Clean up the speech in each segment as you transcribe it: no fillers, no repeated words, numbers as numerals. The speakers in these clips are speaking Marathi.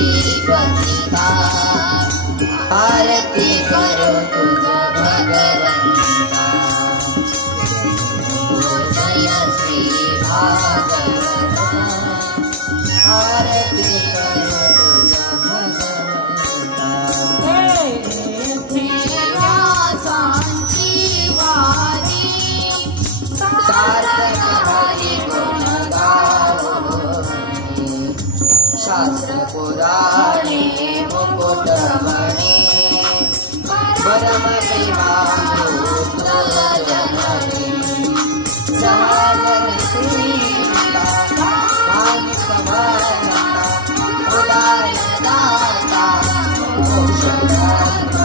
भगवन्ता आरती करो तुझ भगवंता जय श्री भागवता आरती करो तुझ भगवंता सांची वारी सार्थक हरि गुण गाओ शास्त्र पुराणे मुकुटमणि परम प्रेमामृत जननी सागर सीता मानस भरता उदार दाता मोक्षदाता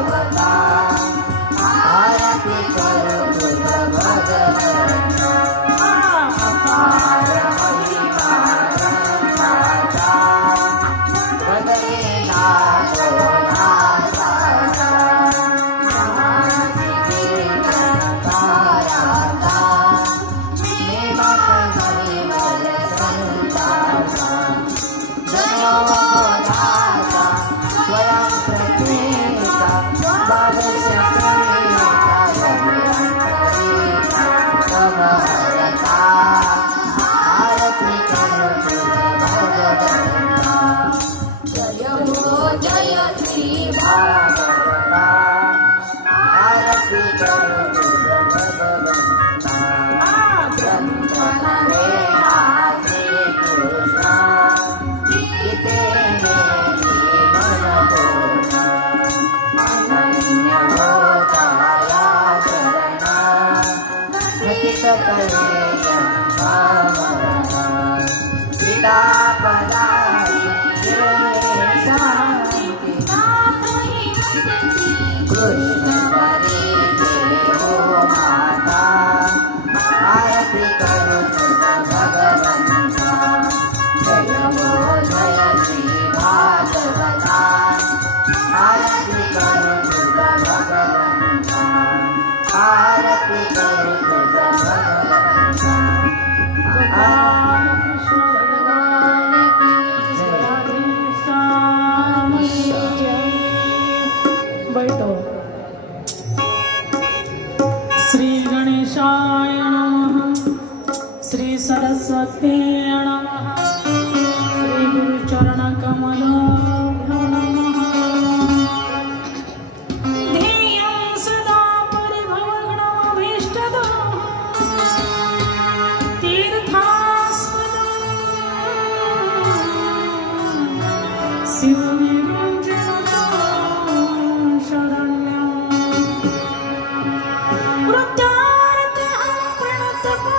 देवता आरती करो भगवंता जय श्री भागवता आरती करो बैठो। श्री गणेशाय नमः, श्री सरस्वती नमः, श्री गुरुचरण कमल नमः। ध्येयं सदा परिभवग्नमभीष्टदं तीर्थास्पदं शिवनिरञ्जनं शरण्यं वृत्तार्थं प्रणतकालभवादिभूतं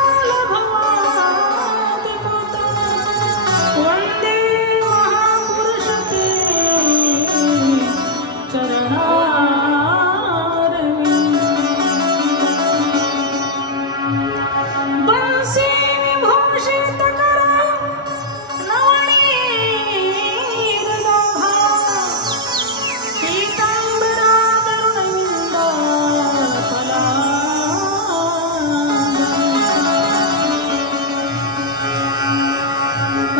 वन्दे महापुरुषते चरणारविन्दम्। बंसी विभूषितकरा नवनीतगोहा पीताम्बरातरुणविन्दफलाङ्गम्।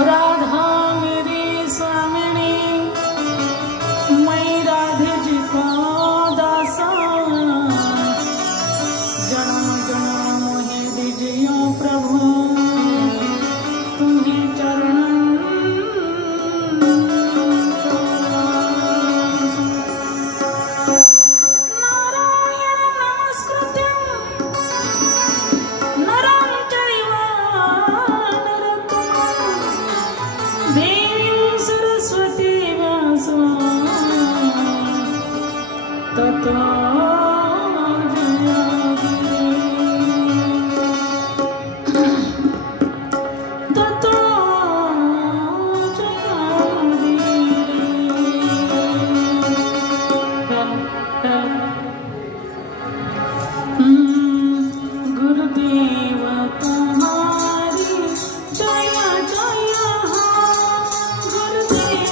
राधा मेरी स्वामिनी, मैं राधे जी का दासा, जन्म जन्म मोहे दीजियो प्रभु तुम्हें चरणन। नारायण नमस्कृत्यं नरं चैव नरोत्तमं देवीं सरस्वतीं व्यासं ततो ततो गुरुदेव तुम्हारी जय जय हो, गुरुदेव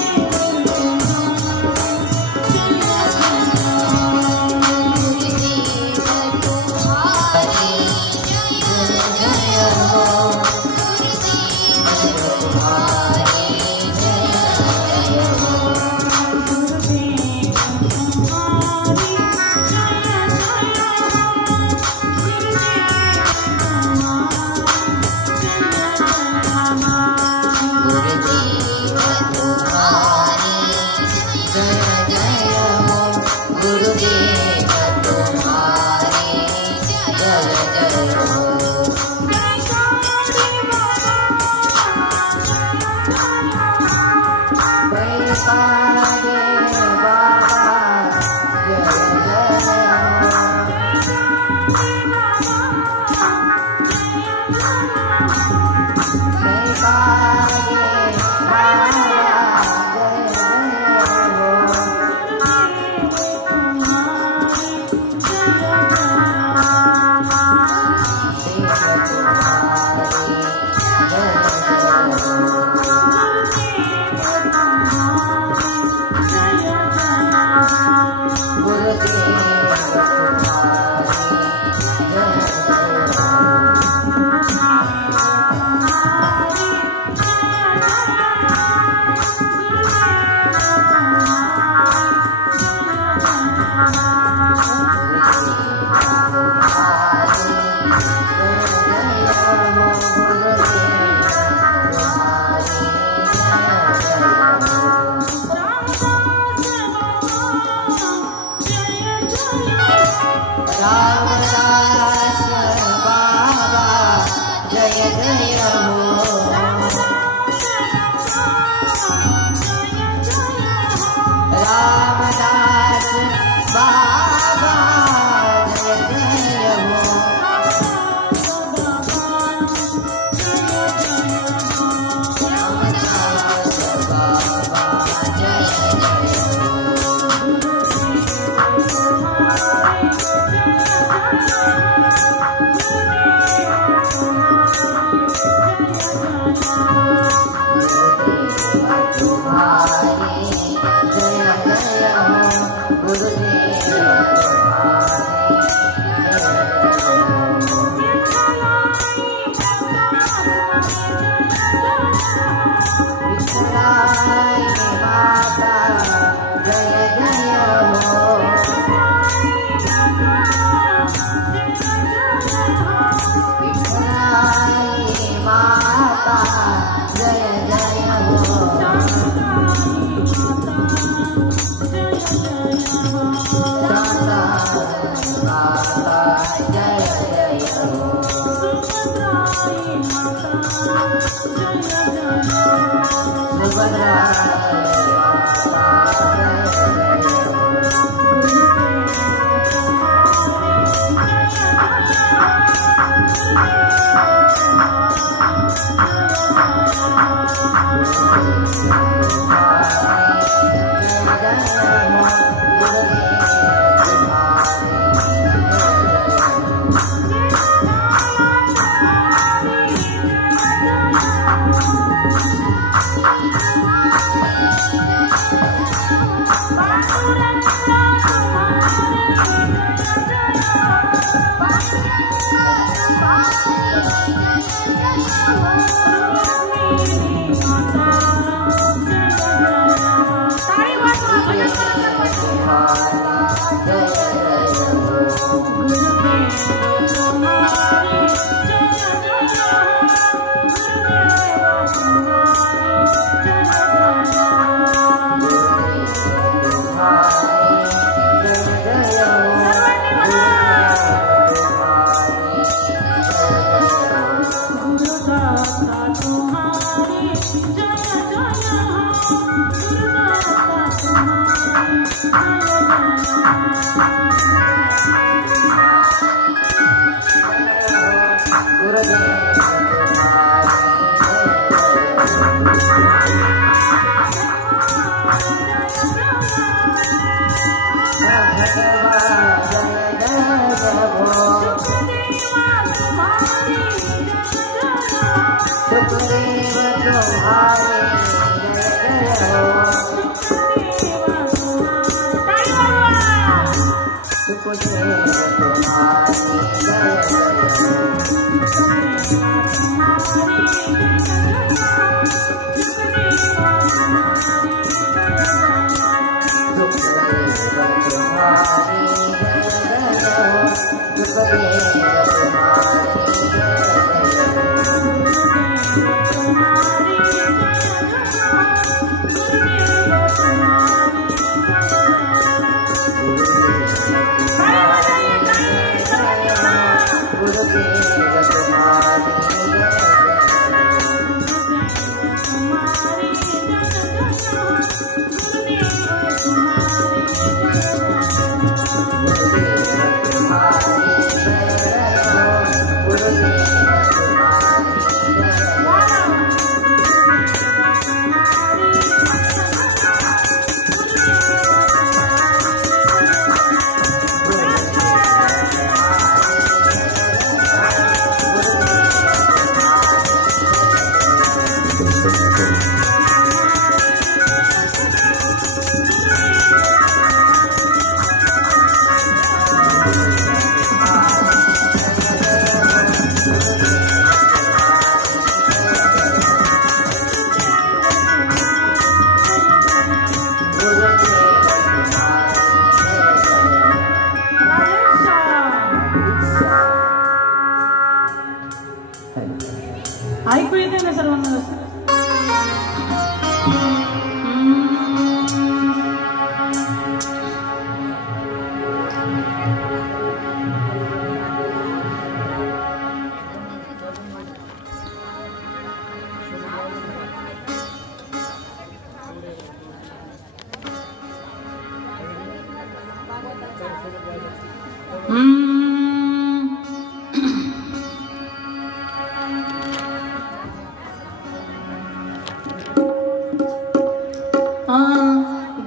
ऐकू येते ना सर्वांना?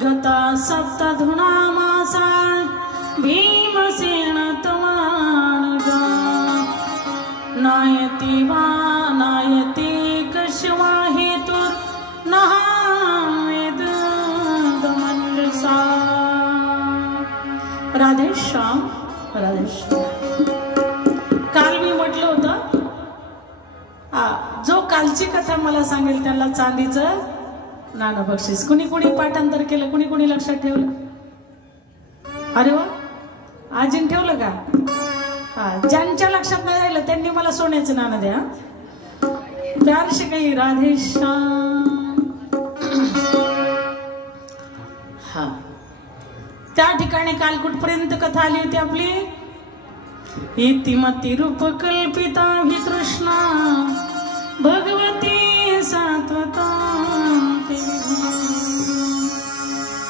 गता सप्तधुनामासा भीमसेन तमानुजा नायति वा नायति कश्वा हेतुर्नहावेदमनसा। राधेश्याम राधेश्याम। काल मी म्हटलं होतं जो कालची कथा मला सांगेल त्याला चांदीचं नाणं बक्षीस। कुणी कुणी पाठांतर केलं, कुणी कुणी लक्षात ठेवलं? अरे वा, आजीन ठेवलं का? हा, ज्यांच्या लक्षात नाही राहिलं त्यांनी मला सोन्याचं नाणं द्या। प्यार से काही राधेश्याम। हा, त्या ठिकाणी काल कुठपर्यंत कथा आली होती आपली? इतिमती रूप कल्पिता हि तृष्णा भगवती सात्वता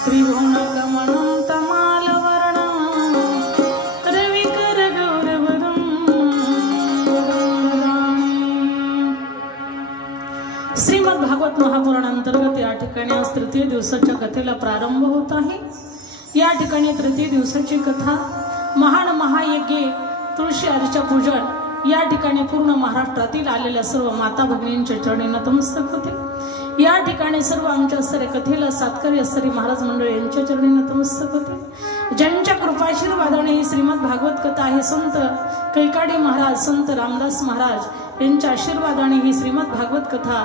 त्रिभुवन गमनं तमाल वर्ण रविकर गौरवरं। श्रीमद भागवत महापुराणांतर्गत या ठिकाणी आज तृतीय दिवसाच्या कथेला प्रारंभ होत आहे। या ठिकाणी तृतीय दिवसाची कथा महान महायज्ञ तुळशी अर्चा पूजन या ठिकाणी पूर्ण महाराष्ट्रातील आलेल्या सर्व माता भगिनींच्या चरणी नतमस्तक होते। या ठिकाणी सर्व आमच्या असणाऱ्या कथेला सातकरी असणारी महाराज मंडळ यांच्या चरणी नतमस्तक होते। ज्यांच्या कृपाशीर्वादाने ही श्रीमद भागवत कथा आहे संत कैकाडी महाराज, संत रामदास महाराज यांच्या आशीर्वादाने ही श्रीमद भागवत कथा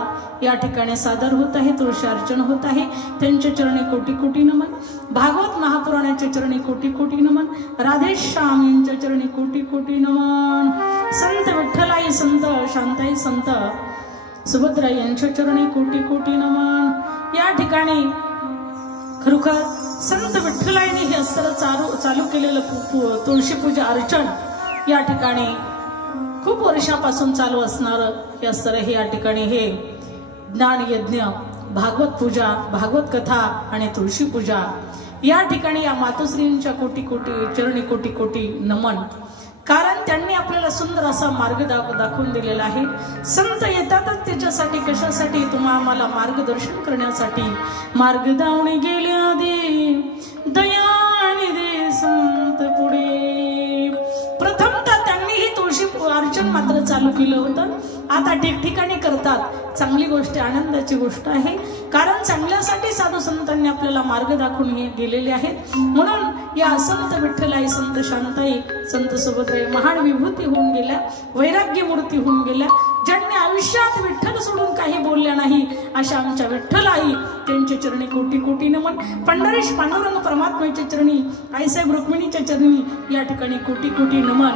या ठिकाणी सादर होत आहे, तुळशी अर्चन होत आहे। त्यांच्या चरणी कोटी कोटी नमन। भागवत महापुराणाच्या चरणी कोटी कोटी नमन। राधेश्याम यांच्या चरणी कोटी कोटी नमन। संत विठ्ठलाई संत शांताई संत सुभद्रा यांच्या चरणी कोटी कोटी नमन। या ठिकाणी खरोखर संत विठ्ठलाईने हे अस्तर चालू केलेलं तुळशी पूजा अर्चन या ठिकाणी खूप वर्षापासून चालू असणारं हे अस्तर हे या ठिकाणी हे ज्ञान यज्ञ, भागवत पूजा, भागवत कथा आणि तुळशी पूजा या ठिकाणी या मातोश्रींच्या कोटी कोटी चरणी कोटी कोटी नमन। कारण त्यांनी आपल्याला सुंदर असा मार्ग दाखवून दिलेला आहे। संत येतातच त्याच्यासाठी, कशासाठी? तुम्हा आम्हाला मार्गदर्शन करण्यासाठी। मार्ग दावणी गेल्या दे दयानी दे संत पुढे। प्रथमतः त्यांनी ही तुळशी प्रवचन मात्र चालू केलं होतं. आता ठिकठिकाणी करतात. चांगली गोष्ट, आनंदाची गोष्ट आहे. कारण चांगल्यासाठी साधू संतांनी आपल्याला मार्ग दाखवून गेलेले आहेत. म्हणून या संत विठ्ठलाई, संत शांताई, संत सुभद्राई महान विभूती होऊन गेल्या, वैराग्य मूर्ती होऊन गेल्या. ज्यांनी आयुष्यात विठ्ठल सोडून काही बोलल्या नाही अशा आमच्या विठ्ठलाई, त्यांच्या चरणी कोटी कोटी नमन. पंढरीश पांडुरंग परमात्म्याच्या चरणी, आईसाहेब रुक्मिणीच्या चरणी या ठिकाणी कोटी कोटी नमन.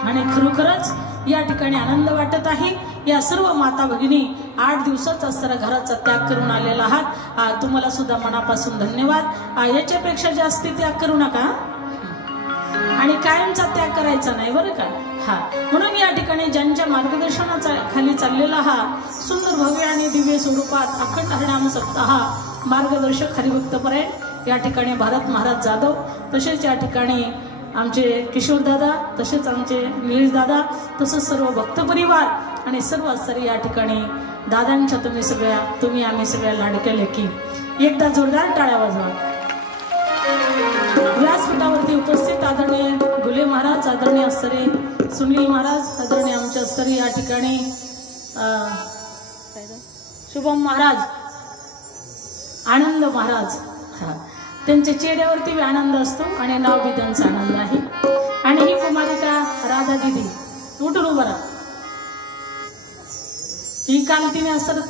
आणि खरोखरच या ठिकाणी आनंद वाटत आहे. या सर्व माता भगिनी 8 दिवसाचा असणारा घराचा त्याग करून आलेला आहात. तुम्हाला सुद्धा मनापासून धन्यवाद. याच्यापेक्षा जास्ती त्याग करू नका आणि कायमचा त्याग करायचा नाही, बरं का. म्हणून या ठिकाणी ज्यांच्या मार्गदर्शनाचा खाली चाललेला हा सुंदर भव्य आणि दिव्य स्वरूपात अखंड हरिनाम सप्ताह मार्गदर्शक हरिभक्तपरायण या ठिकाणी भारत महाराज जाधव, तसेच या ठिकाणी आमचे किशोर दादा, तसेच आमचे निलेश दादा, तसंच सर्व भक्त परिवार आणि सर्व असणारे या ठिकाणी दादांच्या तुम्ही आम्ही सगळ्या लाडक्या लेकी. एकदा जोरदार टाळ्या वाजवा. व्यासपीठावरती उपस्थित आदरणीय गुले महाराज, आदरणीय असणारे सुनील महाराज, आदरणीय आमच्या असणारे या ठिकाणी शुभम महाराज, आनंद महाराज, त्यांच्या चेहऱ्यावरती आनंद असतो आणि नाव बी त्यांचा आनंद आहे. आणि ही कुमारिका राधा दिदी, उठून उभा राहा. ही काल तिने असं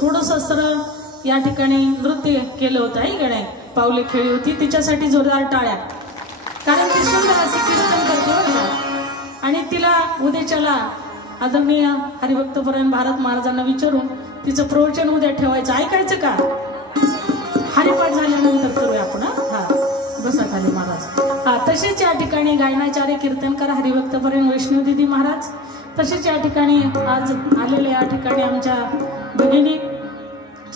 थोडस असं या ठिकाणी नृत्य केलं होतं, ही गणे पावले खेळली होती. तिच्यासाठी जोरदार टाळ्या, कारण ती सुंदर असे कीर्तन करते बरं का. आणि तिला उद्याच्याला आदरणीय हरिभक्तपरायण भारत महाराजांना विचारून तिचं प्रवचन उद्या ठेवायचं. ऐकायचं का? हरिपाठ झाल्यानंतर करूया आपण. बसा खाली महाराज. तसेच या ठिकाणी गायनाचार्य कीर्तनकार हरिभक्तपरायण वैष्णव दिदी महाराज, तसेच या ठिकाणी आज आलेले या ठिकाणी आमच्या भगिनी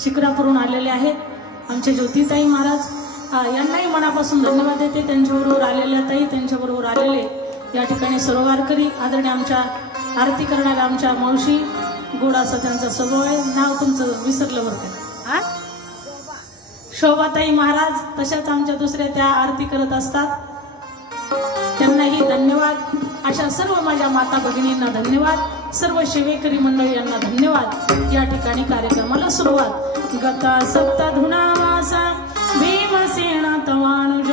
शिक्रापूरून आलेले आहेत आमचे ज्योतिताई महाराज, यांनाही मनापासून धन्यवाद देते. त्यांच्याबरोबर आलेल्या ताई, त्यांच्याबरोबर आलेले या ठिकाणी सर्व वारकरी, आदरणीय आमच्या आरती करणाऱ्या आमच्या मावशी, गोड असा त्यांचा स्वभाव आहे. नाव तुमचं विसरलं बरं का, शोभाताई महाराज, तशाच आमच्या दुसऱ्या त्या आरती करत असतात, त्यांनाही धन्यवाद. अशा सर्व माझ्या माता भगिनींना धन्यवाद. सर्व सेवेकरी मंडळी यांना धन्यवाद. या ठिकाणी कार्यक्रमाला सुरुवात. गता सप्तधुनामासा भीमसेना तवानुज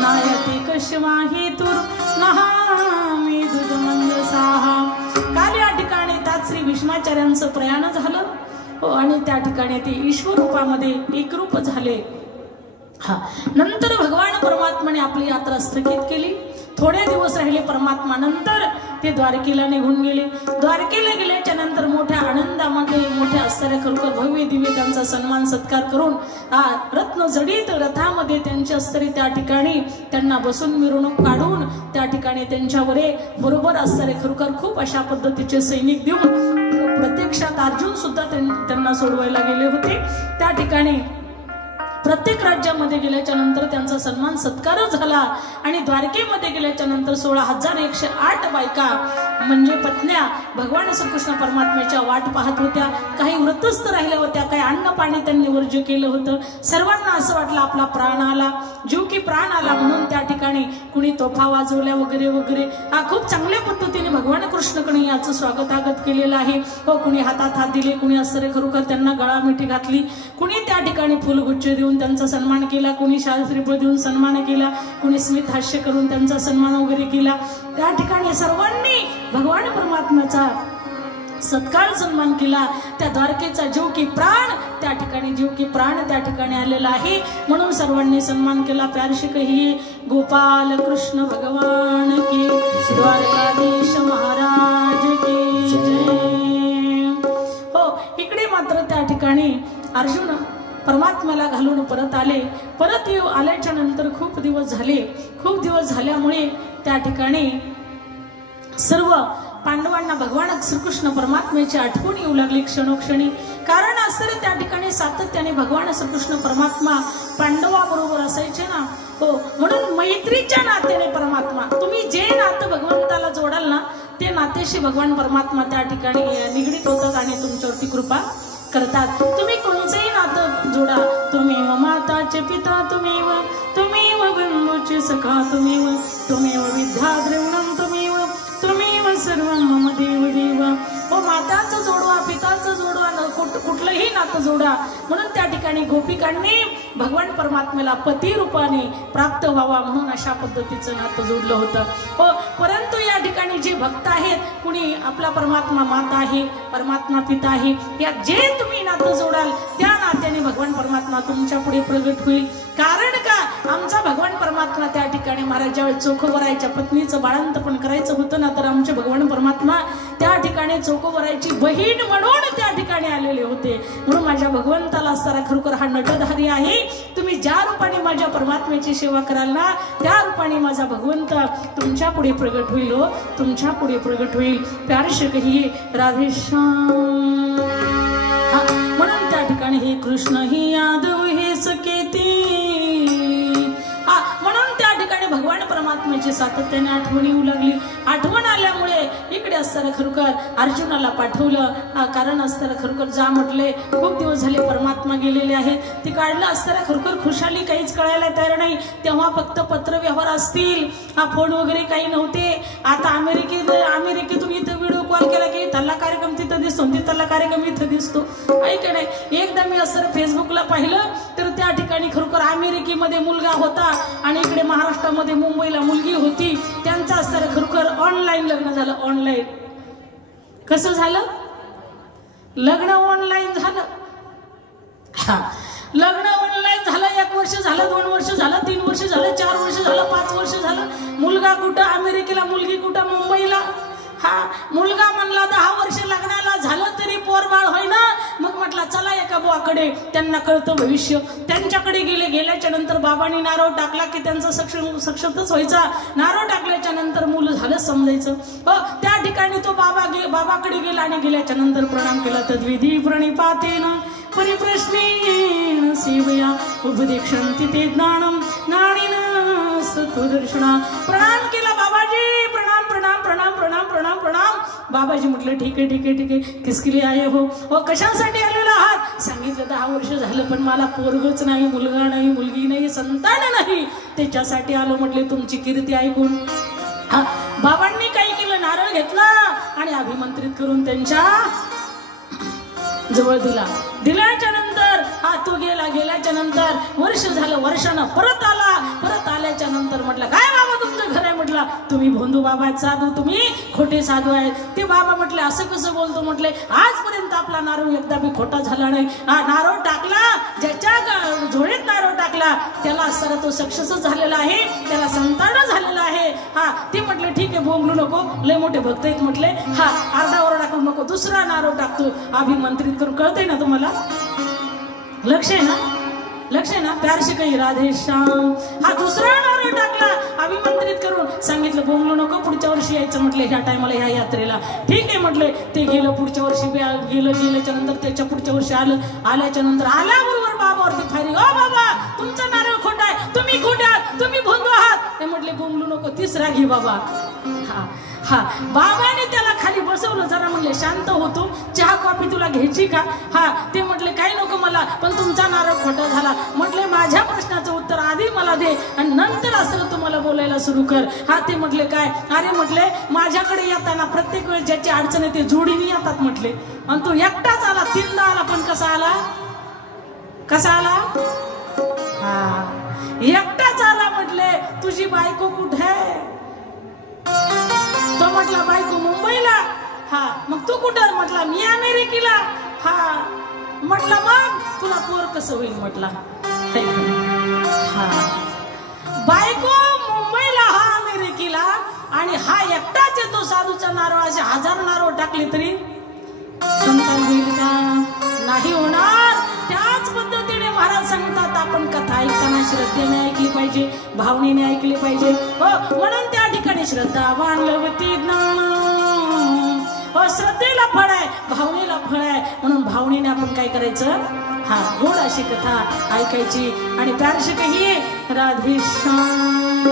नायती कश्यवाही तुर नहामी दुध मंद साहा. काल या ठिकाणी तात श्री भीष्माचार्यांचं प्रयाण झालं आणि त्या ठिकाणी ते ईश्वर रूपामध्ये एकरूप झाले. नंतर भगवान परमात्माने आपली यात्रा स्थगित केली. थोडे दिवस राहिले परमात्मा, नंतर ते द्वारकेला निघून गेले. द्वारकेला गेल्याच्या नंतर मोठ्या आनंदामध्ये मोठ्या असणाऱ्या खरोखर भव्य दिव्य त्यांचा सन्मान सत्कार करून रत्न जडित रथामध्ये त्यांच्या असणारे त्या ठिकाणी त्यांना बसून मिरवणूक काढून त्या ठिकाणी त्यांच्यावर बरोबर असणारे खरोखर खूप अशा पद्धतीचे सैनिक देऊन प्रत्यक्षात अर्जुन सुद्धा त्यांना सोडवायला गेले होते. त्या ठिकाणी प्रत्येक राज्यामध्ये गेल्याच्या नंतर त्यांचा सन्मान सत्कारच झाला. आणि द्वारकेमध्ये गेल्याच्या नंतर 16,108 बायका म्हणजे पत्न्या भगवान श्रीकृष्ण परमात्म्याच्या वाट पाहत होत्या. काही व्रतस्थ राहिल्या होत्या, काही अन्न पाणी त्यांनी वर्ज्य केलं होतं. सर्वांना असं वाटलं आपला प्राण आला, जीव की प्राण आला, म्हणून त्या ठिकाणी कुणी तोफा वाजवल्या वगैरे वगैरे. खूप चांगल्या पद्धतीने भगवान कृष्णकडे याचं स्वागतागत केलेलं आहे. कुणी हातात हात दिले, कुणी असं खरोखर त्यांना गळा मिठी घातली, कुणी त्या ठिकाणी फुलगुच्छ देऊन त्यांचा सन्मान केला, कुणी शास्त्रीपद देऊन सन्मान केला, कुणी स्मित हास्य करून त्यांचा सन्मान वगैरे केला. त्या ठिकाणी सर्वांनी भगवान परमात्म्याचा सत्कार सन्मान केला. त्या द्वारकेचा जीव की प्राण त्या ठिकाणी, जीव की प्राण त्या ठिकाणी आलेला आहे, म्हणून सर्वांनी सन्मान केला. प्यारशी कही गोपाल कृष्ण भगवान की, द्वारकाधीश महाराज की जय. इकडे मात्र त्या ठिकाणी अर्जुन परमात्म्याला घालून परत आले. परत आल्याच्या नंतर खूप दिवस झाले. खूप दिवस झाल्यामुळे त्या ठिकाणी सर्व पांडवांना भगवान श्रीकृष्ण परमात्म्याची आठवण येऊ लागली क्षणोक्षणी. कारण असं त्या ठिकाणी सातत्याने भगवान श्रीकृष्ण परमात्मा पांडवाबरोबर असायचे ना. म्हणून मैत्रीच्या नात्याने परमात्मा, तुम्ही जे नातं भगवंताला जोडाल ना ते नात्याशी भगवान परमात्मा त्या ठिकाणी निगडीत होतात आणि तुमच्यावरती कृपा करतात. तुम्ही कोणतेही नातं जोडा, तुम्ही व माताचे पिता, तुम्ही व बंधूचे सखा, तुम्ही व विद्या द्रविणम, तुम्ही व सर्वं मम देव देव. ओ माताचं जोडवा, पिताचं जोडवा, कुठलंही नातं जोडा. म्हणून त्या ठिकाणी गोपिकांनी भगवान परमात्म्याला पती रूपाने प्राप्त व्हावा म्हणून अशा पद्धतीचं नातं जोडलं होतं. परंतु या ठिकाणी जे भक्त आहेत, कुणी आपला परमात्मा माता आहे, परमात्मा पिता आहे, या जे तुम्ही नातं जोडाल त्या नात्याने भगवान परमात्मा तुमच्या पुढे प्रगट होईल. कारण का, आमचा भगवान परमात्मा त्या ठिकाणी महाराज ज्यावेळी चोखोबरायच्या पत्नीचं बाळंतपण करायचं होतं ना, तर आमचे भगवान परमात्मा त्या ठिकाणी चोखोबरायची बहीण म्हणून त्या ठिकाणी आलेले होते. म्हणून माझ्या भगवंताला असणारा खरोखर हा नटधारी आहे. तुम्ही ज्या रूपाने माझ्या परमात्म्याची सेवा कराल ना, त्या रूपाने माझा भगवंत तुमच्या पुढे प्रगट होईल. हो, तुमच्या पुढे प्रगट होईल. प्यार से कहिए राधे श्याम. म्हणून त्या ठिकाणी हे कृष्ण ही यादव हे सकेती. म्हणून त्या ठिकाणी भगवान परमात्म्याची सातत्याने आठवण येऊ लागली. आठवण आल्यामुळे इकडे असताना खरोखर अर्जुनाला पाठवलं. कारण असताना खरोखर जा म्हटले, खूप दिवस झाले परमात्मा गेलेले आहेत. ती काढलं असताना खरोखर खुशाली काहीच कळायला तयार नाही. तेव्हा फक्त पत्र व्यवहार असतील, फोन वगैरे काही नव्हते. आता अमेरिकेतून इथं व्हिडिओ कॉल केला की तल्ला कार्यक्रम तिथं दिसतो, तिथला कार्यक्रम इथं दिसतो. ऐक नाही, एकदा मी असं फेसबुकला पाहिलं तर त्या ठिकाणी खरोखर अमेरिकेमध्ये मुलगा होता आणि इकडे महाराष्ट्रामध्ये मुंबईला मुलगी होती. त्यांचं असताना खरोखर ऑनलाईन लग्न झालं. ऑनलाईन कसं झालं? लग्न ऑनलाईन झालं. लग्न ऑनलाईन झालं. 1 वर्ष झालं, 2 वर्ष झालं, 3 वर्ष झालं, 4 वर्ष झालं, 5 वर्ष झालं. मुलगा कुठं अमेरिकेला, मुलगी कुठं मुंबईला. मुलगा म्हणला 10 वर्ष लग्नाला झालं तरी पोरबाळ होईना. मग म्हटलं चला एका बुवाकडे, त्यांना कळतं भविष्य. त्यांच्याकडे गेल्याच्या नंतर बाबांनी नारळ टाकला की त्यांचा सक्षमच व्हायचा. नारळ टाकल्याच्या नंतर मुलं झालं समजायचं. त्या ठिकाणी तो बाबाकडे गेला आणि गेल्याच्या नंतर प्रणाम केला. तद्विधी प्रणिपातेन परिप्रश्नेन सेवया उपदेक्षन्ति ते ज्ञानम नाणीन सत्वदर्शना. प्रणाम केला बाबाजी, प्रणाम प्रणाम प्रणाम प्रणाम प्रणाम प्रणाम. बाबाजी म्हटलं ठीक आहे ठीक आहे ठीक आहे. किसके लिए आये हो? कशासाठी आलेला आहात? सांगितलं 10 वर्ष झालं पण मला पोरगच नाही, मुलगा नाही, मुलगी नाही, संतान नाही, त्याच्यासाठी आलो. म्हटले तुमची कीर्ती ऐकून. बाबांनी काय केलं? नारळ घेतला आणि अभिमंत्रित करून त्यांच्या जवळ दिल्याच्या नंतर तो गेल्याच्या नंतर वर्ष झालं. वर्षानं परत आला. परत आल्याच्या नंतर म्हटलं काय बाबा तुमचं घर आहे? म्हटलं तुम्ही भोंदू बाबा आहेत, साधू, तुम्ही खोटे साधू आहेत. ते बाबा म्हटले असं कसं बोलतो? म्हटले आजपर्यंत आपला नारळ एकदा बी खोटा झाला नाही. नारळ टाकला, ज्याच्या झोळीत नारळ टाकला त्याला असताना तो सक्सेसच झालेला आहे, त्याला संतान झालेला आहे. ते म्हटले ठीक आहे, बोंबलू नको, लय मोठे भक्त आहेत. म्हटले अर्धा ओरडा करू नको, दुसरा नारळ टाकतो अभिमंत्रित करून. कळतंय ना तुम्हाला? लक्ष आहे ना? लक्ष आहे ना? प्यार से कही राधे श्याम. दुसरा नारळ टाकला अभिमंत्रित करून. सांगितलं बोंबलू नको, पुढच्या वर्षी यायचं. म्हटलं ह्या टायमाला ह्या यात्रेला. ठीक आहे म्हटले. ते गेलं. पुढच्या वर्षी गेल्याच्या नंतर त्याच्या पुढच्या वर्षी आल्याच्या नंतर आल्याबरोबर बाबावरती फायरिंग. ओ बाबा तुमचा नारळ खोटा आहे, तुम्ही खोटे आहात, तुम्ही भोंदू आहात. ते म्हटले बोंबलू नको, तिसरा घे बाबा. बाबाने त्याला खाली बसवलं. जरा म्हणले शांत होतो, चहा कॉफी तुला घ्यायची का? ते म्हटले काही नको मला, पण तुमचा नारळ खोटा झाला. म्हटले माझ्या प्रश्नाचं उत्तर आधी मला दे आणि नंतर असं तुम्हाला बोलायला सुरू कर. ते म्हटले काय? अरे म्हटले माझ्याकडे येताना प्रत्येक वेळेस ज्याची अडचण आहे ते जोडीने येतात म्हटले, आणि तो एकटाच आला, 3दा आला. पण कसा आला? कसा आला? एकटाच आला. म्हटले तुझी बायको कुठे आहे? तो म्हटला बायको मुंबईला. मग तू कुठं? म्हटला मी अमेरिकेला. म्हटलं मग तुला पोर कसं होईल? म्हटला बायको मुंबईला, अमेरिकेला, आणि एकटाच येतो साधूचा नारळ. असे 1000 नारळ टाकले तरी संतान होईल का? नाही होणार. त्याच पद्धतीने महाराज सांगतात आपण कथा ऐकताना श्रद्धेने ऐकली पाहिजे, भावनेने ऐकली पाहिजे. म्हणून त्या ठिकाणी श्रद्धावान लभते ज्ञान. श्रद्धेला फळ आहे, भावनेला फळ आहे. म्हणून भावनेने आपण काय करायचं? गोड अशी कथा ऐकायची. आणि प्यार से कहिए राधे श्याम.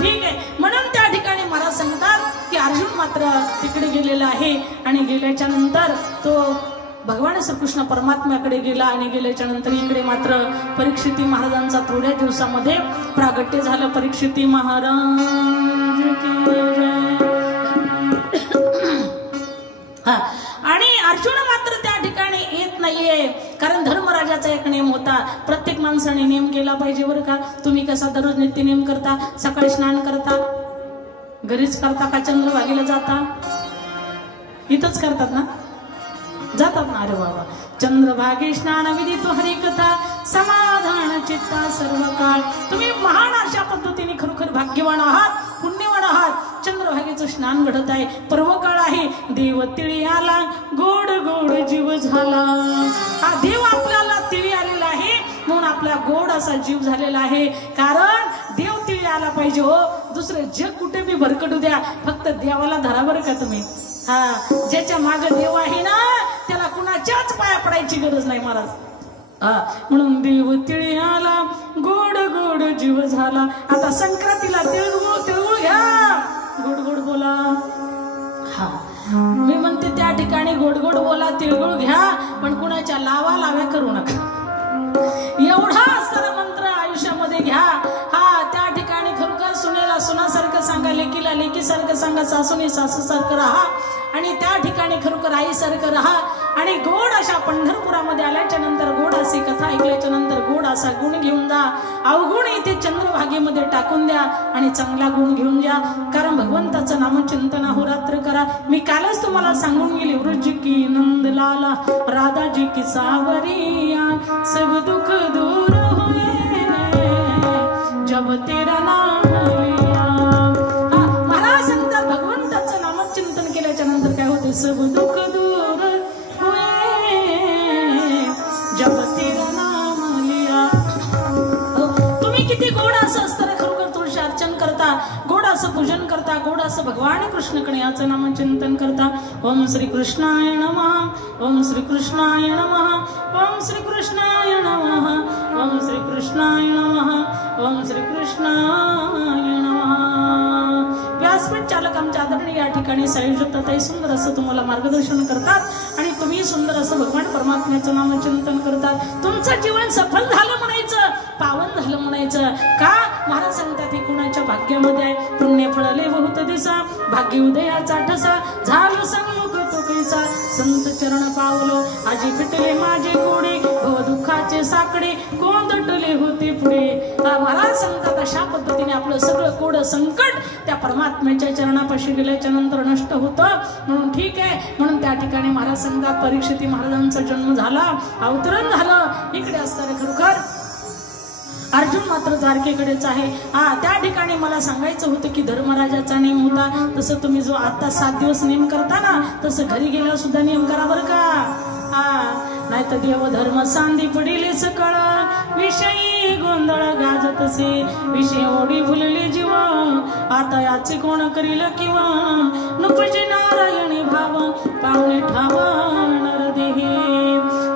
ठीक आहे. म्हणून त्या ठिकाणी महाराज सांगतात की अर्जुन मात्र तिकडे गेलेला आहे. आणि गेल्याच्या नंतर तो भगवान श्रीकृष्ण परमात्म्याकडे गेला. आणि गेल्याच्या नंतर इकडे मात्र परीक्षिती महाराजांचा थोड्या दिवसामध्ये प्रागट्य झालं. परीक्षिती महाराज की जय. आणि अर्जुन मात्र त्या ठिकाणी येत नाहीये, कारण धर्मराजाचा एक नियम होता, प्रत्येक माणसाने नियम केला पाहिजे बरं का. तुम्ही कसा दररोज नित्य नियम करता, सकाळी स्नान करता, घरीच करता का चंद्रभागेला जाता? इथंच करतात ना, जातात ना. अरे बाबा, चंद्रभागे स्नान विधी तो हरिकथा समाधान चित्ता सर्व काळ. तुम्ही महान अशा पद्धतीने खरोखर भाग्यवान आहात, पुण्यवान आहात. चंद्रभागेचं स्नान घडत आहे, पर्व काळ आहे. देव तिळी आला, गोड गोड जीव झाला. हा देव आपल्याला तिळी आलेला आहे, म्हणून आपला गोड असा जीव झालेला आहे. कारण देव तिळी आला पाहिजे हो. दुसरे जग कुठे बी भरकटू द्या, फक्त देवाला धरा बरं का तुम्ही. हा, ज्याच्या मागे देव आहे ना, त्याला कुणाच्याच पाया पडायची गरज नाही महाराज. म्हणून देव तिळी आला, गोड गोड जीव झाला. आता संक्रांतीला तिळगुळ तिळगुळ घ्या, गोड गोड बोला. हा, मी म्हणते त्या ठिकाणी गोड गोड बोला, तिळगुळ घ्या, पण कुणाच्या लावा लाव्या करू नका. एवढा सारा मंत्र आयुष्यामध्ये घ्या. हा, त्या ठिकाणी खरोखर सुनेला सुनासारखं सांगा, लेकीला लेकीसारखं सांगा, सासूने सासूसारखं राहा, आणि त्या ठिकाणी खरोखर आईसारखं राहा. आणि गोड अशा पंढरपुरामध्ये आल्याच्या नंतर गोड अशी कथा ऐकल्याच्या नंतर गोड असा गुण घेऊन जा. अवगुण इथे चंद्रभागेमध्ये टाकून द्या आणि चांगला गुण घेऊन द्या. कारण भगवंताचं नामचिंतन अहोरात्र करा. मी कालच तुम्हाला सांगून गेली, वृज की नंदलाला, राधाजी की सावरिया, सब दुख दूर हुए जब तेरा नाम लिया. महाराज सांगतात, भगवंताचं नामचिंतन केल्याच्या नंतर काय होते, सब दुख दूर जब तेरा नाम लिया. तुम्ही किती गोड असं असताना खरोखर तुळशी अर्चन करता, गोड असं पूजन करता, गोड असं भगवान कृष्णकडे याचं नामचिंतन करता. ओम श्री कृष्णाय नमः, ओम श्री कृष्णाय नमः, ओम श्री कृष्णाय नमः, ओम श्री कृष्णाय नमः, ओम श्री कृष्णाय नमः. व्यासपीठ चालक आमच्या आदरणीय या ठिकाणी संयोजकताई सुंदर असं तुम्हाला मार्गदर्शन करतात आणि तुम्ही सुंदर असं भगवान परमात्म्याचं नामचिंतन करतात. तुमचं जीवन सफल झालं म्हणायचं, पावन झालं म्हणायचं. का? महाराज सांगतात, हे कुणाच्या भाग्यामध्ये आहे. पुण्य फळले बहुत दिसा, भाग्य उदयाचा ठसा, झालो सन्मुख तो कैसा, संत चरण पावलो आजी फिटले माझे कोडे, भव दुःखाचे साकडे कोंदटले होते पुढे. महाराज सांगतात, अशा पद्धतीने आपलं सगळं कोड संकट त्या परमात्म्याच्या चरणापाशी गेल्याच्या नंतर नष्ट होतं. म्हणून ठीक आहे, म्हणून त्या ठिकाणी महाराज सांगतात, परीक्षिती महाराजांचा जन्म झाला, अवतरण झालं. इकडे असताना खरोखर अर्जुन मात्र द्वारकेकडेच आहे. त्या ठिकाणी मला सांगायचं होतं की धर्मराजाचा नियम होता, तसं तुम्ही जो आता 7 दिवस नियम करता ना, तसं घरी गेल्यावर सुद्धा नियम करा बरं का. नाही तर देव धर्म सांदी पडिले सकळ, विषयी गोंधळ गाजतसे, विषय ओढी भुलले जीव, आता याचे कोण करील किंवा, नुपजे नारायणी भाव पावणे ठावा नरदेहे.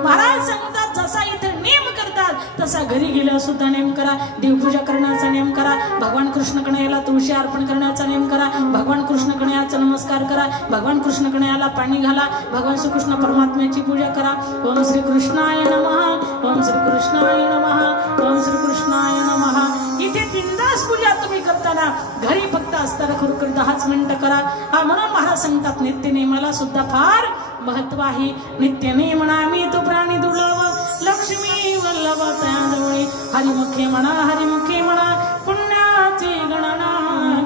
महाराज सांगतात, जसा इथे नेम करतात तसा घरी गेल्यावर सुद्धा नेम करा. देवपूजा करण्याचा नेम करा, भगवान कृष्ण कन्हैयाला तुळशी अर्पण करण्याचा नेम करा, भगवान कृष्ण कन्हैयाचा नमस्कार करा, भगवान कृष्ण कन्हैयाला पाणी घाला, भगवान श्रीकृष्ण परमात्म्याची पूजा करा. ओम श्री कृष्णाय नमः, ओम श्री कृष्णाय नमः, ओम श्री कृष्णाय नमः. इथे बिनधास्त पूजा तुम्ही करताना घरी फक्त असताना खरोखर 10 मिनिटं करा. म्हणून महाराज सांगतात, नित्य नेमाला सुद्धा फार महत्व आहे. नित्य नेमणा मी तो प्राणी दुर्लभ, लक्ष्मी वल्लभ तयाजवळी, हरिमुखे म्हणा हरिमुखे म्हणा, पुण्याची गणना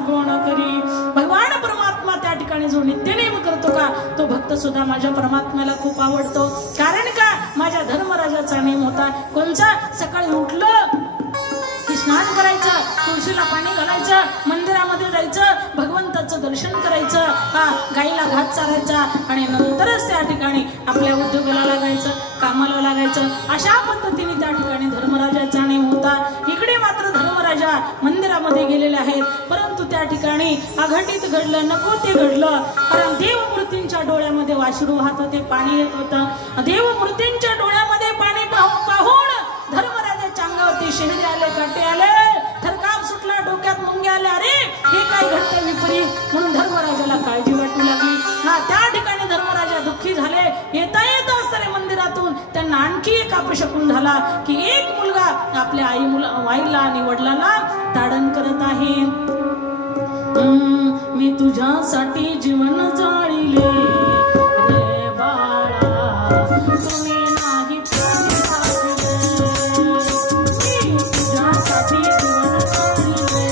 कोण करी. भगवान परमात्मा त्या ठिकाणी जो नित्यनेम करतो का, तो भक्त सुद्धा माझ्या परमात्म्याला खूप आवडतो. कारण का, माझ्या धर्मराजाचा नेम होता कोणचा, सकाळी उठलं की स्नान करायचं, तुळशीला पाणी घालायचं, मंदिरामध्ये जायचं, भगवंताचं दर्शन करायचं, गाईला घात चारायचा आणि नंतरच त्या ठिकाणी आपल्या उद्योगाला लागायचं, कामाला लागायचं. अशा पद्धतीने त्या ठिकाणी धर्मराजाचा नेम होता. इकडे मात्र धर्मराजा मंदिरामध्ये गेलेले आहेत, परंतु त्या ठिकाणी अघटित घडलं, नको ते घडलं. कारण देवमूर्तींच्या डोळ्यामध्ये वासरू वाहत होते, पाणी येत होतं. देवमूर्तींच्या डोळ्यामध्ये पाणी पाहून धर्मराजाच्या अंगावरती शेंडे आले, काटे आले, थरकाप सुटला, डोक्यात मुंग्या आले. अरे हे काय घडतंय विपरीत, म्हणून धर्मराजाला काळजी वाटू लागली. त्या ठिकाणी धर्मराजा दुःखी झाले. येता येता असताना मंदिरातून त्यांना आणखी एक अपशकुन झाला की एक मुलगा आपल्या आईला आणि वडिलांना ताडण करत आहे. मी तुझ्यासाठी जीवन जाळिले रे बाळा तुम्ही नाही तुझ्यासाठी जीवन जाळिले रे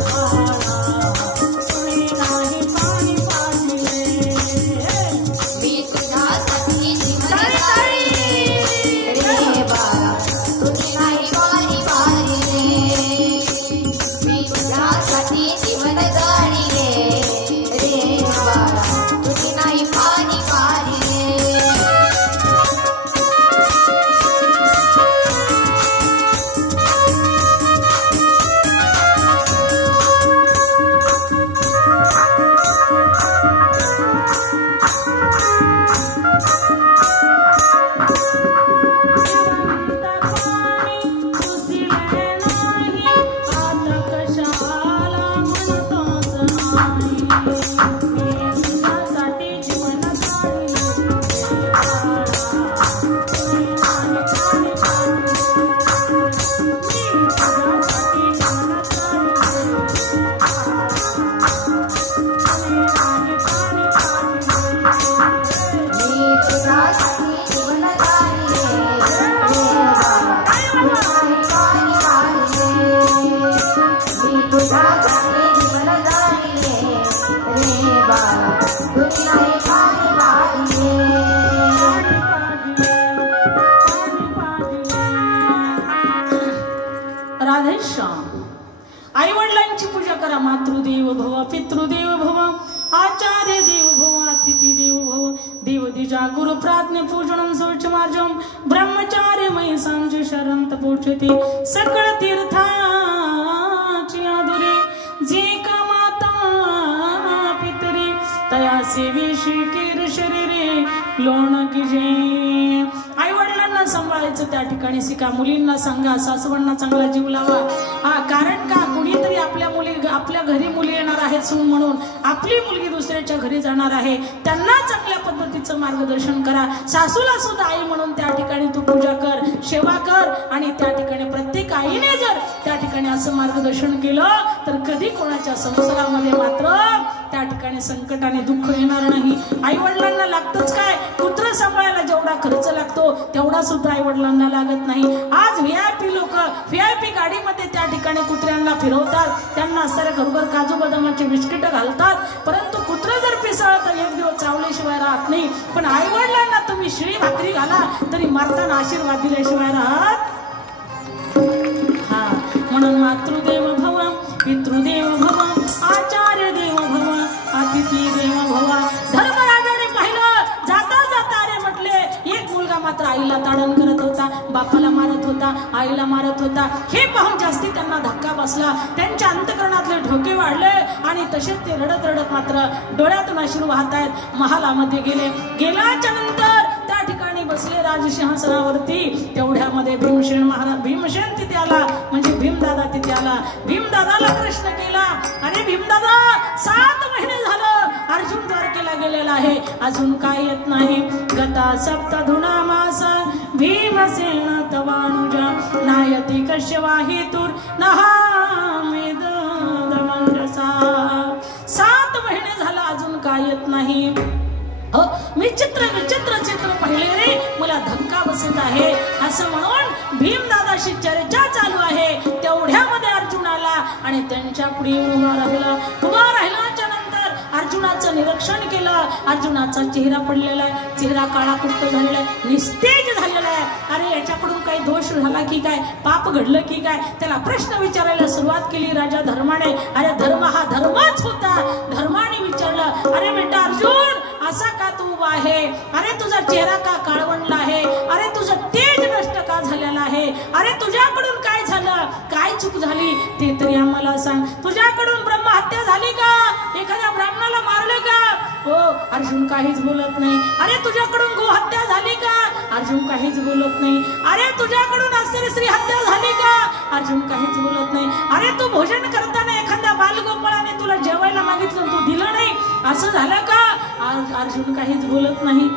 बाळा तुम्ही नाही पाणी पाजले मी तुझ्यासाठी जीवन जाळिले रे बाळा तुम्ही नाही पाणी पाजले मी तुझ्यासाठी जीवन जाळिले रे बाळा तुम्ही नाही पाणी पाजले आई वडिलांची पूजा करा. मातृदेव भव, पितृदेव भव, आचार्य देव भव, अतिथी देव भव, देवदीजा गुरु प्राज्ञ पूजनम शौचमार्जम ब्रह्मचार्य महिसांची शरण तपोचते सकळ तीर्थाची आदुरे जे का माता पितरी तया सेवेशी केर शरीरे लोण गिजे. आई वडिलांना सांभाळायचं त्या ठिकाणी शिका. मुलींना सांगा सासवांना चांगला जीव लावा. कारण का कुणीतरी आपल्या घरी मुली येणार आहेत सून म्हणून, आपली मुलगी दुसऱ्याच्या घरी जाणार आहे, त्यांना चांगल्या पद्धतीचं मार्गदर्शन करा. सासूला सुद्धा आई म्हणून त्या ठिकाणी तू पूजा कर, सेवा कर. आणि त्या ठिकाणी प्रत्येक आईने जर त्या ठिकाणी असं मार्गदर्शन केलं तर कधी कोणाच्या संसारामध्ये मात्र त्या ठिकाणी संकट आणि दुःख येणार नाही. आई वडिलांना लागतच काय, कुत्र सांभाळायला जेवढा खर्च लागतो तेवढा सुद्धा आई वडिलांना लागत नाही. आज व्हीआयपी लोक व्हीआयपी गाडीमध्ये त्या ठिकाणी कुत्र्यांना फिरवतात, त्यांना सारे घरभर काजू बदामाचे बिस्किट घालतात, परंतु कुत्र जर पिसळलं तर एक दिवस चावल्याशिवाय राहत नाही. पण आई वडिलांना तुम्ही शिळी भाकरी घाला तरी मारताना आशीर्वाद दिल्याशिवाय राहत. हा म्हणून मातृदेव भव, पितृदेव भव, आचार्य देव भव, अतिथी देव भव. धर्मराजाने पाहिलं, जाता जाता अरे म्हटले एक मुलगा मात्र आईला ताडण करत होता, बापाला मारत होता, आईला मारत होता. हे पाहून जास्ती त्यांना धक्का बसला, त्यांच्या अंतकरणातले ठोके वाढले आणि तसेच ते रडत रडत मात्र डोळ्यातून अश्रू वाहतायत. महालामध्ये गेल्याच्या नंतर त्या ठिकाणी बसले राजसिंहासनावरती. तेवढ्यामध्ये भीमसेन तिथे आला, म्हणजे भीमदादा तिथे आला. भीमदादाला प्रश्न केला, अरे भीमदादा 7 महिने झालं अर्जुन द्वारकेला गेलेला आहे, अजून काय येत नाही. गता सप्तधुना मास भीमसेन तवानुजा नायती कश्यवाही तुर नहामेद दमंजसा. 7 महिने झालं अजून काय येत नाही. मी चित्र पाहिले रे, मला धक्का बसत आहे असं म्हणून भीमदादाशी चर्चा चालू आहे. तेवढ्यामध्ये अर्जुन आला आणि त्यांच्या पुढे उभा राहिल्याच्या नंतर अर्जुनाचं निरीक्षण केलं. अर्जुनाचा चेहरा पडलेला आहे, चेहरा काळा कुट्ट झालेला आहे, निस्तेज झालेला आहे. अरे याच्याकडून काही दोष झाला की काय, पाप घडलं की काय, त्याला प्रश्न विचारायला सुरुवात केली राजा धर्माने. अरे धर्म हा धर्मच होता. धर्माने विचारलं, अरे बेटा अर्जुन असा का तू उभा आहे, अरे तुझा चेहरा का काळवंडला आहे, अरे तुझं तेज नष्ट का झालेला आहे, अरे तुझ्याकडून काय झालं, काय चूक झाली ते तरी आम्हाला सांग. तुझ्याकडून ब्रह्महत्या झाली का, एखाद्या ब्राह्मणाला मारलं का. हो अर्जुन काहीच बोलत नाही. अरे तुझ्याकडून गोहत्या झाली का, अर्जुन काहीच बोलत नाही. अरे तुझ्याकडून स्त्री हत्या झाली का, अर्जुन काहीच बोलत नाही. अरे तू भोजन करताना एखाद्या बालगोपाळाने तुला जेवायला मागितलं तू दिलं नाही, असं झालं का, अर्जुन काहीच बोलत नाही.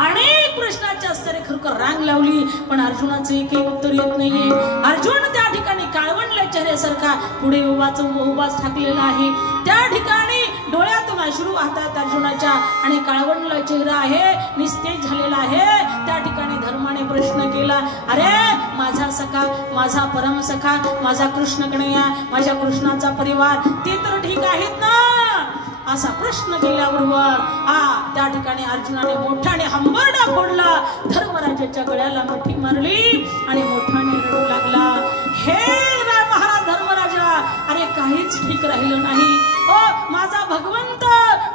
अनेक प्रश्नाच्या खरोखर रांग लावली पण अर्जुनाचं एकही उत्तर येत नाहीये. अर्जुन त्या ठिकाणी काळवंडल्याच्या चेहऱ्यासारखा पुढे उभाच ठाकलेला आहे. त्या ठिकाणी डोळ्यातून अश्रू वाहतात अर्जुनाच्या आणि काळवंडला चेहरा आहे, निस्तेज झालेला आहे. त्या ठिकाणी धर्माने प्रश्न केला, अरे माझा सखा, माझा परम सखा, माझा कृष्ण कन्हैया, माझ्या कृष्णाचा परिवार ते तर ठीक आहेत ना? असा प्रश्न केल्याबरोबर त्या ठिकाणी अर्जुनाने मोठ्याने हंबरडा फोडला, धर्मराजाच्या गळ्याला मिठी मारली आणि मोठ्याने रडू लागला. हे महाराज धर्मराजा, अरे काहीच ठीक राहिलं नाही. ओ माझा भगवंत,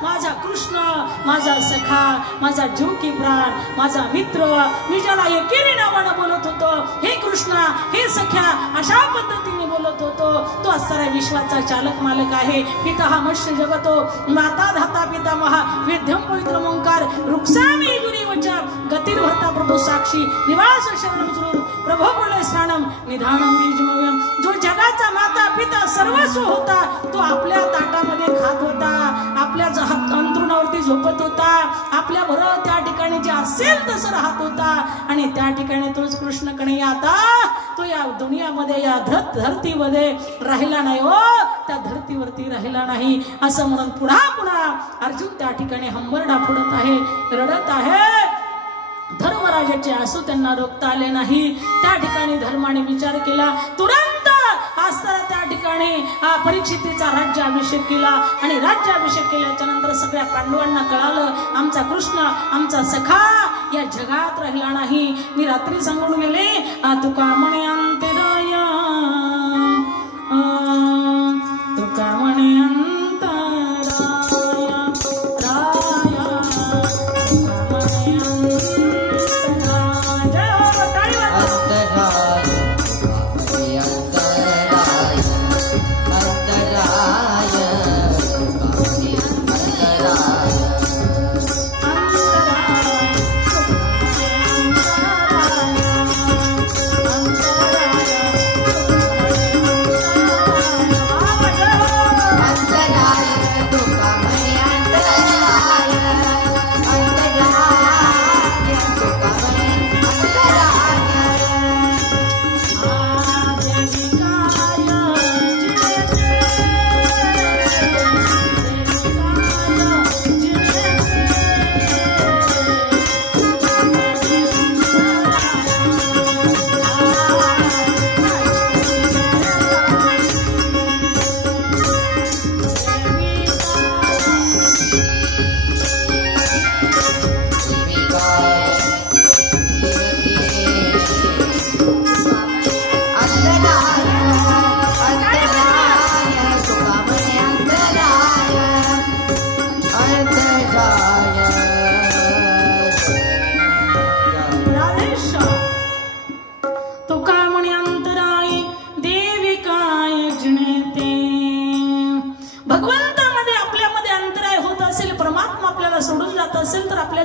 माझा कृष्ण, माझा सखा, माझा जीव की प्राण, माझा मित्र, मी ज्याला एकेरी नावानं बोलत होतो, हे कृष्णा, हे सख्या, अशा पद्धतीने बोलत होतो, तो साऱ्या विश्वाचा चालक मालक आहे. पिता हा मत्स्य जगतो, माता धाता पिता महा, वेद्यम पवित्र ओंकार, रुक्सामी दुरी वचा, गतिर्भर्ता प्रभू साक्षी, निवास शरणम सुरू, प्रभो बोले स्थानम, निधानम बीजमव्यम. जो जगाचा माता पिता सर्वस्व होता, तो आपल्या ताटामध्ये खात होता, आपल्या अंतरुणावरती झोपत होता, आपल्या बरोबर त्या ठिकाणी जे असेल तसं राहत होता. आणि त्या ठिकाणी तोच कृष्ण कन्हैया आता तो या दुनियामध्ये, या धरतीमध्ये राहिला नाही. हो त्या धरतीवरती राहिला नाही असं म्हणून पुन्हा अर्जुन त्या ठिकाणी हंबरडा फोडत आहे, रडत आहे. धर्मराजाचे आसू त्यांना रोखता आले नाही. त्या ठिकाणी धर्माने विचार केला, तुरंत असताना त्या ठिकाणी परीक्षितीचा राज्याभिषेक केला. आणि राज्याभिषेक केल्याच्या नंतर सगळ्या पांडवांना कळालं, आमचा कृष्ण, आमचा सखा या जगात राहिला नाही. मी रात्री सांगून गेले, तुका म्हणे अंतराया, तुका म्हणे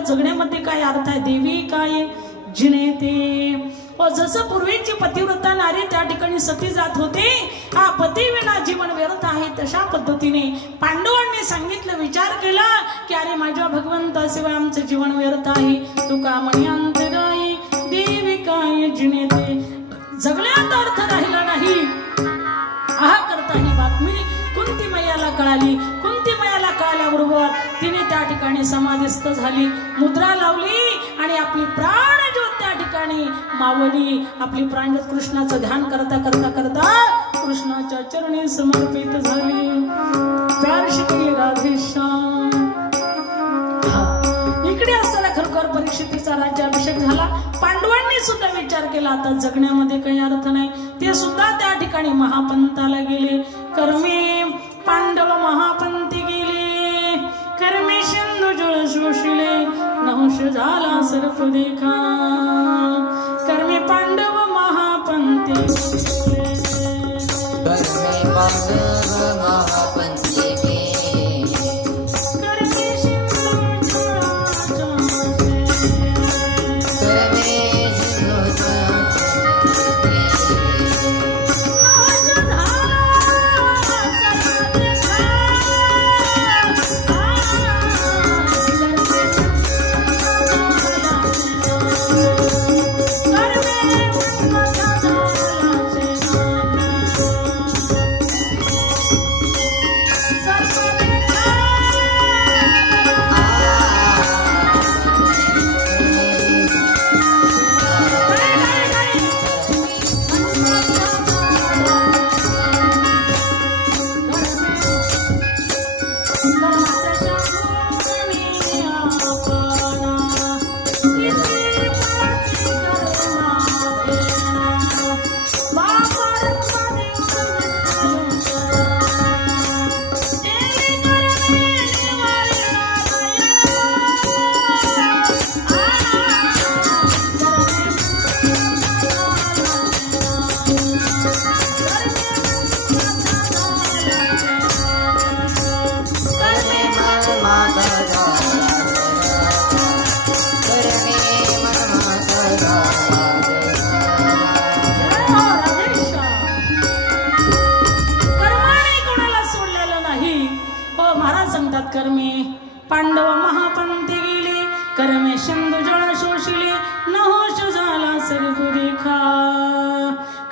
जगण्यामध्ये काय अर्थ आहे? देवी काय जिनेते. जसं पूर्वीची पतिव्रता नारी त्या ठिकाणी सती जात होते, पती विना जीवन व्यर्थ आहे, तशा पद्धतीने पांडवांनी सांगितलं, विचार केला की अरे माझ्या भगवंताशिवाय आमचं जीवन व्यर्थ आहे. तुका म्हणे अंतराई देवी काय जिनेते. जगण्यात अर्थ राहिला नाही. करता ही बातमी कुंती मैयाला कळाली. कुंती मैयाला कळाल्याबरोबर तिने त्या ठिकाणी समाधिस्थ झाली, मुद्रा लावली आणि आपली प्राणज्योत त्या ठिकाणी मावली. आपली प्राणज्योत कृष्णाचं ध्यान करता करता करता कृष्णाच्या चरणी समर्पित झाली. जय श्री राधेश्याम. इकडे असताना खरोखर परीक्षितीचा राज्याभिषेक झाला. पांडवांनी सुद्धा विचार केला, आता जगण्यामध्ये काही अर्थ नाही. ते सुद्धा त्या ठिकाणी महापंथाला गेले. कर्मे पांडव महापंथी गेले, कर्मे सिंधू जळ शोषिले, नहुष झाला सर्प देखा. कर्मे पांडव महापंथी गेले, कर्मे पांडव महापंथी गेले, कर्मे सिंधू पांडव महापंथी गेले, कर्मे सिंधू जळ शोषिले, नहोश झाला सरकू देखा.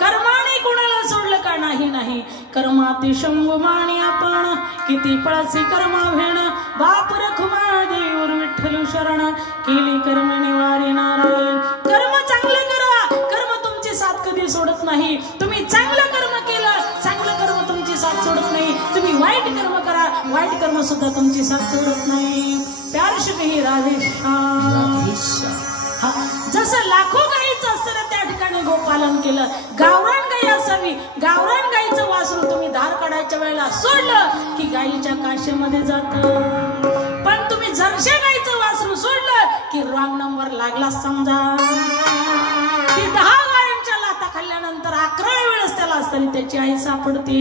कर्माने कुणाला सोडलं का नाही नाही, कर्माती शंभू माणी आपण, किती पळसी कर्मा भेण, बाप रखुमाळ देऊर विठ्ठल शरण, केली कर्म निवारी नारायण. कर्म चांगलं करा, कर्म तुमची साथ कधी सोडत नाही. तुम्ही चांगलं कर्म केलं, चांगलं कर्म तुमची साथ सोडत नाही. तुम्ही वाईट कर्म करा, वाईट कर्म सुद्धा तुमची साथ सोडत नाही. प्यार से कही राधेश्याम. जसं लाखो गाईचं असतं ना, त्या ठिकाणी गोपालन केलं. गावरान गाई असावी, गावरान गाईचं वासरू तुम्ही धार काढायच्या वेळेला सोडलं की गाईच्या काशेमध्ये जात. पण तुम्ही जर्शी गाईचं वासरू सोडलं की रॉंग नंबर लागला समजा. ती 10 गायींच्या लाथा खाल्ल्यानंतर 11व्या वेळेस त्याला असताना त्याची आई सापडते.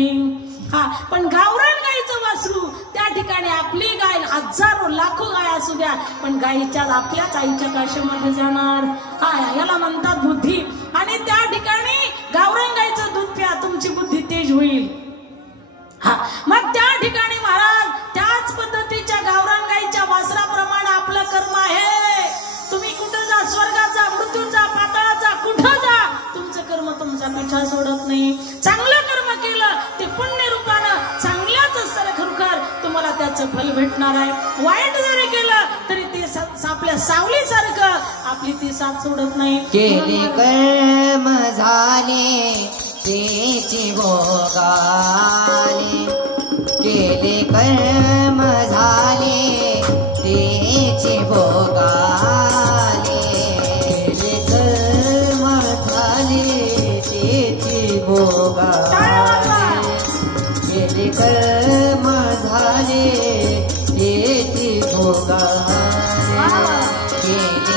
हा, पण गावरान गाईचं वासरू त्या ठिकाणी आपली गाय हजारो लाखो गाय असू द्या, पण गायीच्या आपल्याच आईच्या काशेमध्ये जाणार. हा, याला म्हणतात बुद्धी. आणि त्या ठिकाणी गावरान गाईचं दूध प्या, तुमची बुद्धी तेज होईल. हा, मग त्या ठिकाणी महाराज त्याच पद्धतीच्या गावरान गाईच्या वासराप्रमाणे आपलं कर्म आहे. तुम्ही कुठं जा, स्वर्गात जा, मृत्यूत जा, पाताळात जा, कुठं जा, तुमचं कर्म तुमचा पिछा सोडत नाही. चांगलं कर्म केलं ते पुण्य रूपानं चांगल्याच असतं खरोखर तुम्हाला त्याचं फल भेटणार आहे. वाईट जरी केलं तरी ते आपल्या सावलीसारखं आपली ती साथ सोडत नाही. केले कर्म झाले तेची भोगाले, केले कर्म झाले तेची भोगाले, केले कर्म झाले तेची भोगाले, केले कर्म झाले तेची भोगाले, केले